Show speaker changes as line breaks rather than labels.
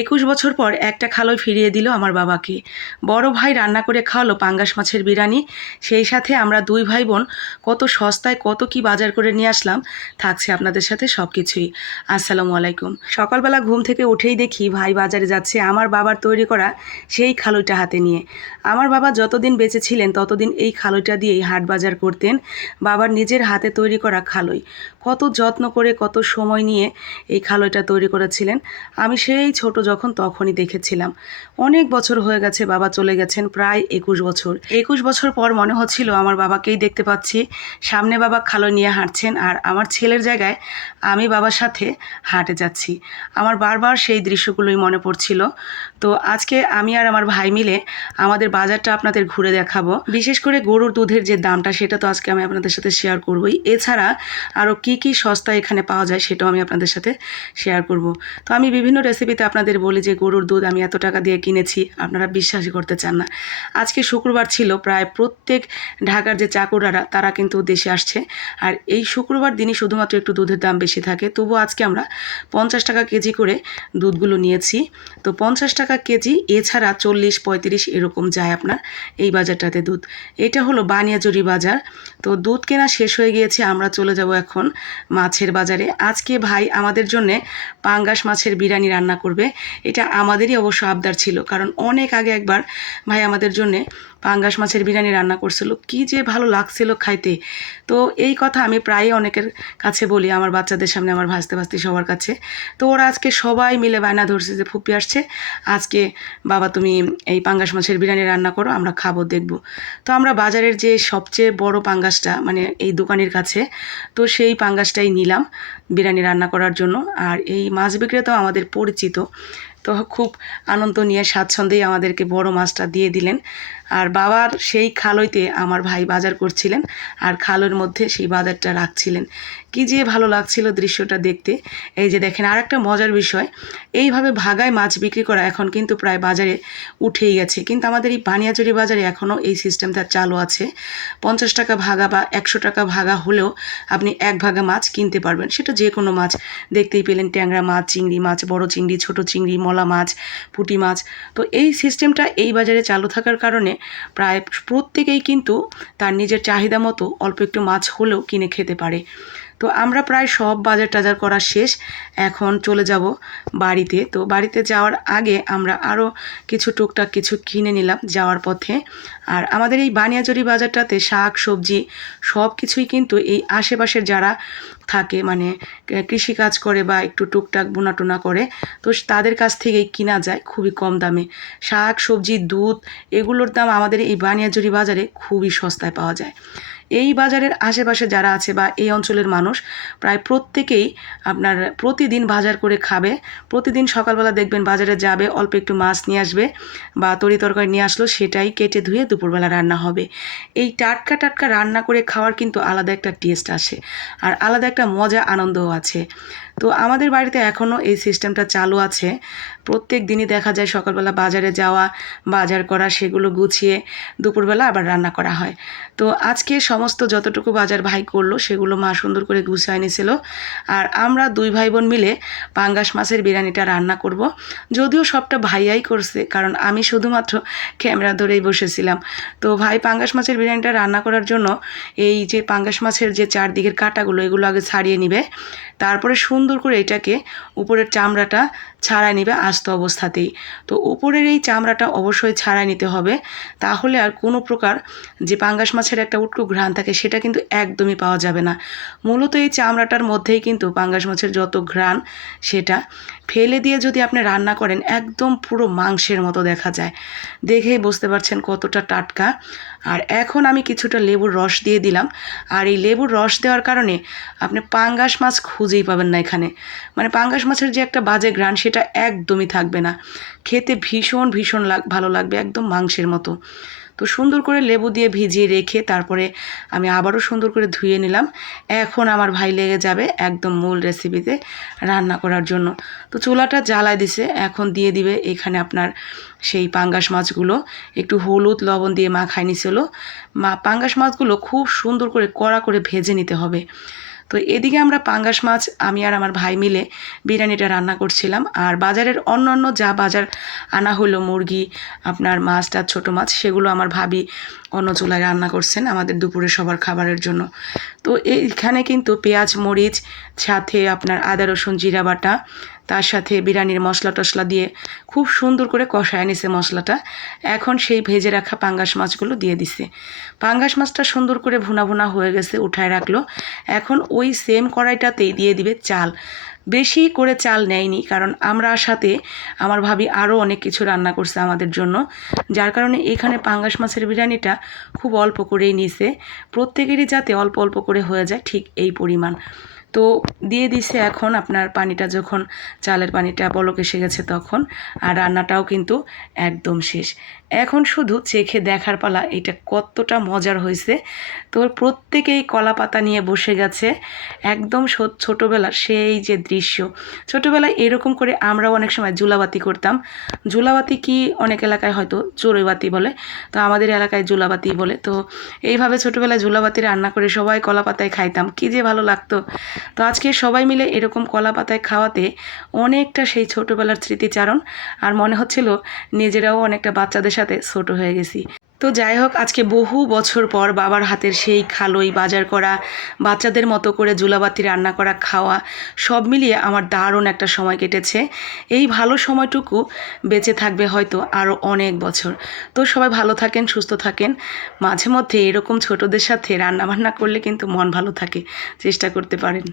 একুশ বছর পর একটা খালোয় ফিরিয়ে দিল আমার বাবাকে। বড় ভাই রান্না করে খাওয়ালো পাঙ্গাস মাছের বিরিয়ানি। সেই সাথে আমরা দুই ভাই বোন কত সস্তায় কত কি বাজার করে নিয়ে আসলাম, থাকছে আপনাদের সাথে সব কিছুই আসসালামু আলাইকুম। সকালবেলা ঘুম থেকে উঠেই দেখি ভাই বাজারে যাচ্ছে আমার বাবার তৈরি করা সেই খালুইটা হাতে নিয়ে। আমার বাবা যতদিন বেঁচে ছিলেন ততদিন এই খালুইটা দিয়েই হাট বাজার করতেন। বাবার নিজের হাতে তৈরি করা খালুই। কত যত্ন করে কত সময় নিয়ে এই খালুইটা তৈরি করেছিলেন। আমি সেই ছোট যখন তখনই দেখেছিলাম। অনেক বছর হয়ে গেছে, বাবা চলে গেছেন প্রায় একুশ বছর। একুশ বছর পর মনে হচ্ছিল আমার বাবাকেই দেখতে পাচ্ছি। সামনে বাবা খালো নিয়ে হাঁটছেন আর আমার ছেলের জায়গায় আমি বাবার সাথে হাঁটে যাচ্ছি। আমার বারবার সেই দৃশ্যগুলোই মনে পড়ছিল। তো আজকে আমি আর আমার ভাই মিলে আমাদের বাজারটা আপনাদের ঘুরে দেখাবো। বিশেষ করে গরুর দুধের যে দামটা, সেটা তো আজকে আমি আপনাদের সাথে শেয়ার করবই। এছাড়া আরও কী কী সস্তা এখানে পাওয়া যায়, সেটাও আমি আপনাদের সাথে শেয়ার করব। তো আমি বিভিন্ন রেসিপিতে আপনাদের বলি যে গরুর দুধ আমি এত টাকা দিয়ে কিনেছি, আপনারা বিশ্বাসই করতে চান না। আজকে শুক্রবার ছিল, প্রায় প্রত্যেক ঢাকার যে চাকুরারা, তারা কিন্তু দেশে আসছে। আর এই শুক্রবার দিনই শুধুমাত্র একটু দুধের দাম বেশি থাকে। তবুও আজকে আমরা পঞ্চাশ টাকা কেজি করে দুধগুলো নিয়েছি। তো পঞ্চাশ টাকা কেজি, এছাড়া চল্লিশ, পঁয়ত্রিশ এরকম যায় আপনার এই বাজারটাতে দুধ। এটা হলো বানিয়াজুরি বাজার। তো দুধ কেনা শেষ হয়ে গিয়েছে, আমরা চলে যাব এখন মাছের বাজারে। আজকে ভাই আমাদের জন্যে পাঙ্গাস মাছের বিরিয়ানি রান্না করবে। এটা আমাদেরই অবশ্য আবদার ছিল। কারণ অনেক আগে একবার ভাই আমাদের জন্যে পাঙ্গাস মাছের বিরিয়ানি রান্না করছিল। কি যে ভালো লাগছিল খাইতে। তো এই কথা আমি প্রায়ই অনেকের কাছে বলি, আমার বাচ্চাদের সামনে আমার ভাসতে ভাসতে সবার কাছে। তো ওরা আজকে সবাই মিলে বায়না ধরছে যে, ফুপি আসছে, আজকে বাবা তুমি এই পাঙ্গাস মাছের বিরিয়ানি রান্না করো, আমরা খাব, দেখব। তো আমরা বাজারের যে সবচেয়ে বড় পাঙ্গাসটা মানে এই দোকানের কাছে, তো সেই পাঙ্গাসটাই নিলাম বিরিয়ানি রান্না করার জন্য। আর এই মাছ বিক্রেতাও আমাদের পরিচিত। তো খুব আনন্দ নিয়ে স্বাচ্ছন্দ্যেই আমাদেরকে বড় মাছটা দিয়ে দিলেন। আর বাবার সেই খালইতে আমার ভাই বাজার করছিলেন আর খালের মধ্যে সেই বাজারটা রাখছিলেন। কি যে ভালো লাগছিল দৃশ্যটা দেখতে। এই যে দেখেন আর একটা মজার বিষয়, এইভাবে ভাগায় মাছ বিক্রি করা এখন কিন্তু প্রায় বাজারে উঠেই গেছে। কিন্তু আমাদের এই বানিয়াচুরি বাজারে এখনও এই সিস্টেমটা চালু আছে। পঞ্চাশ টাকা ভাগা বা একশো টাকা ভাগা হলেও আপনি এক ভাগা মাছ কিনতে পারবেন। সেটা যে কোনো মাছ। দেখতেই পেলেন ট্যাংরা মাছ, চিংড়ি মাছ, বড় চিংড়ি, ছোট চিংড়ি, মলা মাছ, পুঁটি মাছ। তো এই সিস্টেমটা এই বাজারে চালু থাকার কারণে প্রায় প্রত্যেকেই কিন্তু তার নিজের চাহিদা মতো অল্প একটু মাছ হলেও কিনে খেতে পারে। তো আমরা প্রায় সব বাজার টাজার করা শেষ। এখন চলে যাব বাড়িতে। তো বাড়িতে যাওয়ার আগে আমরা আরও কিছু টুকটাক কিছু কিনে নিলাম যাওয়ার পথে। আর আমাদের এই বানিয়াজুরি বাজারটাতে শাক, সবজি সব কিছুই কিন্তু এই আশেপাশের যারা থাকে মানে কৃষিকাজ করে বা একটু টুকটাক বোনাটোনা করে, তো তাদের কাছ থেকেই কিনা যায় খুবই কম দামে। শাক, সবজি, দুধ, এগুলোর দাম আমাদের এই বানিয়াজুরি বাজারে খুবই সস্তায় পাওয়া যায়। এই বাজারের আশেপাশে যারা আছে বা এই অঞ্চলের মানুষ, প্রায় প্রত্যেকেই আপনার প্রতিদিন বাজার করে খাবে। প্রতিদিন সকালবেলা দেখবেন বাজারে যাবে, অল্প একটু মাছ নিয়ে আসবে বা তরি তরকারি নিয়ে আসলো, সেটাই কেটে ধুয়ে দুপুরবেলা রান্না হবে। এই টাটকা টাটকা রান্না করে খাওয়ার কিন্তু আলাদা একটা টেস্ট আসে। আর আলাদা একটা মজা, আনন্দও আছে। তো আমাদের বাড়িতে এখনও এই সিস্টেমটা চালু আছে। প্রত্যেক দিনই দেখা যায় সকালবেলা বাজারে যাওয়া, বাজার করা, সেগুলো গুছিয়ে দুপুরবেলা আবার রান্না করা হয়। তো আজকে সমস্ত যতটুকু বাজার ভাই করল, সেগুলো মা সুন্দর করে গুছিয়ে নিয়েছিল আর আমরা দুই ভাই বোন মিলে পাঙ্গাস মাছের বিরিয়ানিটা রান্না করব। যদিও সবটা ভাইয়াই করছে, কারণ আমি শুধুমাত্র ক্যামেরা ধরেই বসেছিলাম। তো ভাই পাঙ্গাস মাছের বিরিয়ানিটা রান্না করার জন্য এই যে পাঙ্গাস মাছের যে চারদিকের কাঁটাগুলো, এগুলো আগে ছাড়িয়ে নিবে। তারপরে সুন্দর করে এটাকে উপরের চামড়াটা ছাড়াই নিবে আস্ত অবস্থাতেই। তো উপরের এই চামড়াটা অবশ্যই ছাড়াই নিতে হবে। তাহলে আর কোনো প্রকার যে পাঙ্গাস মাছের একটা উটকু ঘ্রাণ থাকে, সেটা কিন্তু একদমই পাওয়া যাবে না। মূলত এই চামড়াটার মধ্যেই কিন্তু পাঙ্গাস মাছের যত ঘ্রাণ, সেটা ফেলে দিয়ে যদি আপনি রান্না করেন, একদম পুরো মাংসের মতো দেখা যায়। দেখেই বুঝতে পারছেন কতটা টাটকা। আর এখন আমি কিছুটা লেবুর রস দিয়ে দিলাম। আর এই লেবুর রস দেওয়ার কারণে আপনি পাঙ্গাস মাছ খুঁজেই পাবেন না এখানে। মানে পাঙ্গাস মাছের যে একটা বাজে গ্রান সেটা একদমই থাকবে না। খেতে ভীষণ ভীষণ লাগ, ভালো লাগবে, একদম মাংসের মতো। তো সুন্দর করে লেবু দিয়ে ভিজিয়ে রেখে তারপরে আমি আবারও সুন্দর করে ধুয়ে নিলাম। এখন আমার ভাই লেগে যাবে একদম মূল রেসিপিতে রান্না করার জন্য। তো চুলাটা জ্বালায় দিছে, এখন দিয়ে দিবে এখানে আপনার সেই পাঙ্গাস মাছগুলো। একটু হলুদ, লবণ দিয়ে মাখায় নিছিল। মা, পাঙ্গাস মাছগুলো খুব সুন্দর করে কড়া করে ভেজে নিতে হবে। তো এদিকে আমরা পাঙ্গাস মাছ, আমি আর আমার ভাই মিলে বিরিয়ানিটা রান্না করছিলাম। আর বাজারের অন্য অন্য যা বাজার আনা হলো, মুরগি, আপনার মাছটা ছোট মাছ, সেগুলো আমার ভাবি অন্য চুলায় রান্না করছেন আমাদের দুপুরে সবার খাবারের জন্য। তো এইখানে কিন্তু পেঁয়াজ, মরিচ, সাথে আপনার আদা, রসুন, জিরা বাটা তার সাথে বিরিয়ানির মশলা টশলা দিয়ে খুব সুন্দর করে কষায় নিছে মশলাটা। এখন সেই ভেজে রাখা পাঙ্গাস মাছগুলো দিয়ে দিছে। পাঙ্গাস মাছটা সুন্দর করে ভুনা ভুনা হয়ে গেছে, উঠায় রাখল। এখন ওই সেম কড়াইটাতেই দিয়ে দিবে চাল। বেশি করে চাল নেয়নি, কারণ আমরা সাথে আমার ভাবি আরও অনেক কিছু রান্না করছে আমাদের জন্য। যার কারণে এখানে পাঙ্গাস মাছের বিরিয়ানিটা খুব অল্প করেই নিছে। প্রত্যেকেরই যাতে অল্প অল্প করে হয়ে যায় ঠিক এই পরিমাণ। তো দিয়ে দিছে এখন আপনার পানিটা যখন, চালের পানিটা বলক এসে গেছে তখন, আর রান্নাটাও কিন্তু একদম শেষ। এখন শুধু চেখে দেখার পালা, এটা কতটা মজার হয়েছে। তো প্রত্যেকেই কলা পাতা নিয়ে বসে গেছে, একদম ছোটবেলার সেই যে দৃশ্য। ছোটোবেলায় এরকম করে আমরাও অনেক সময় জুলাবাতি করতাম। জুলাবাতি কি অনেক এলাকায় হয়তো চড়ুইবাতি বলে, তো আমাদের এলাকায় জুলাবাতি বলে। তো এইভাবে ছোটোবেলায় জুলাবাতি রান্না করে সবাই কলা পাতায় খাইতাম, কী যে ভালো লাগতো। তো আজকে সবাই মিলে এরকম কলা পাতায় খাওয়াতে অনেকটা সেই ছোটোবেলার স্মৃতিচারণ। আর মনে হচ্ছিল, নিজেরাও অনেকটা বাচ্চাদের সাথে ছোট হয়ে গেছি। তো যাই হোক, আজকে বহু বছর পর বাবার হাতের সেই খালই বাজার করা, বাচ্চাদের মতো করে জুলাবাতি রান্না করা, খাওয়া, সব মিলিয়ে আমার দারুণ একটা সময় কেটেছে। এই ভালো সময়টুকু বেঁচে থাকবে হয়তো আরও অনেক বছর। তো সবাই ভালো থাকেন, সুস্থ থাকেন। মাঝে মধ্যে এরকম ছোটদের সাথে রান্না বান্না করলে কিন্তু মন ভালো থাকে, চেষ্টা করতে পারেন।